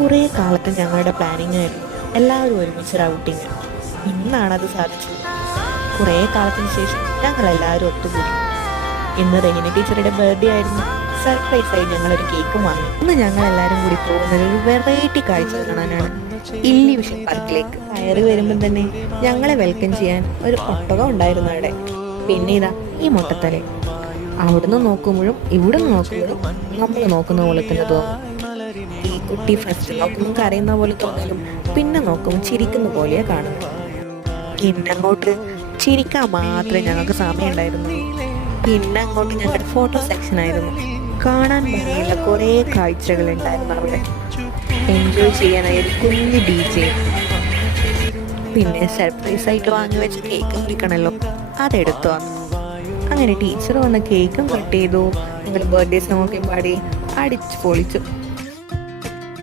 കുറേ കാലത്ത് ഞങ്ങളുടെ പ്ലാനിങ് ആയിരുന്നു എല്ലാവരും ഒരുമിച്ചൊരു ഔട്ടിങ്. ഇന്നാണത് സാധിച്ചത്. കുറേ കാലത്തിന് ശേഷം ഞങ്ങൾ എല്ലാവരും ഒത്തുകൂടി. ഇന്ന് റെഹിന ടീച്ചറുടെ ബർത്ത്ഡേ ആയിരുന്നു. സർപ്രൈസായി ഞങ്ങളൊരു കേക്കും വാങ്ങി. ഇന്ന് ഞങ്ങൾ എല്ലാവരും കൂടി പോകുന്നത് ഒരു വെറൈറ്റി കാഴ്ച കാണാനാണ്, ഇല്യൂഷൻ പാർക്കിലേക്ക്. കയറി വരുമ്പം തന്നെ ഞങ്ങളെ വെൽക്കം ചെയ്യാൻ ഒരു ഒട്ടകം ഉണ്ടായിരുന്നു അവിടെ. പിന്നെ ഇതാ ഈ മൊട്ടത്തല. അവിടുന്ന് നോക്കുമ്പോഴും ഇവിടുന്ന് നോക്കുമ്പോഴും നമ്മൾ നോക്കുന്ന പോലെ തന്നെ തോന്നും. ഈ കുട്ടി ഫസ്റ്റ് നോക്കുമ്പോൾ കരയുന്ന പോലെ തോന്നിയാലും പിന്നെ നോക്കുമ്പോൾ ചിരിക്കുന്ന പോലെയാണ് കാണുന്നത്. പിന്നെ അങ്ങോട്ട് ചിരിക്കാൻ മാത്രമേ ഞങ്ങൾക്ക് സമയം ഉണ്ടായിരുന്നു. പിന്നെ അങ്ങോട്ട് ഞങ്ങളുടെ ഫോട്ടോ സെക്ഷൻ ആയിരുന്നു. കാണാൻ ഭംഗിയുള്ള കുറേ കാഴ്ചകൾ ഉണ്ടായിരുന്നു അവിടെ. എൻജോയ് ചെയ്യാനായി ഒരു കുഞ്ഞ് DJ, പിന്നെ സർപ്രൈസ് ആയിട്ട് വാങ്ങി വെച്ച കേക്ക് കുടിക്കണമല്ലോ, അതെടുത്തു വന്നു. അങ്ങനെ ടീച്ചർ വന്ന് കേക്കും കട്ട് ചെയ്തു. ഞങ്ങൾ ബർത്ത്ഡേ സോങ്ങൊക്കെ പാടി അടിച്ചു പൊളിച്ചു.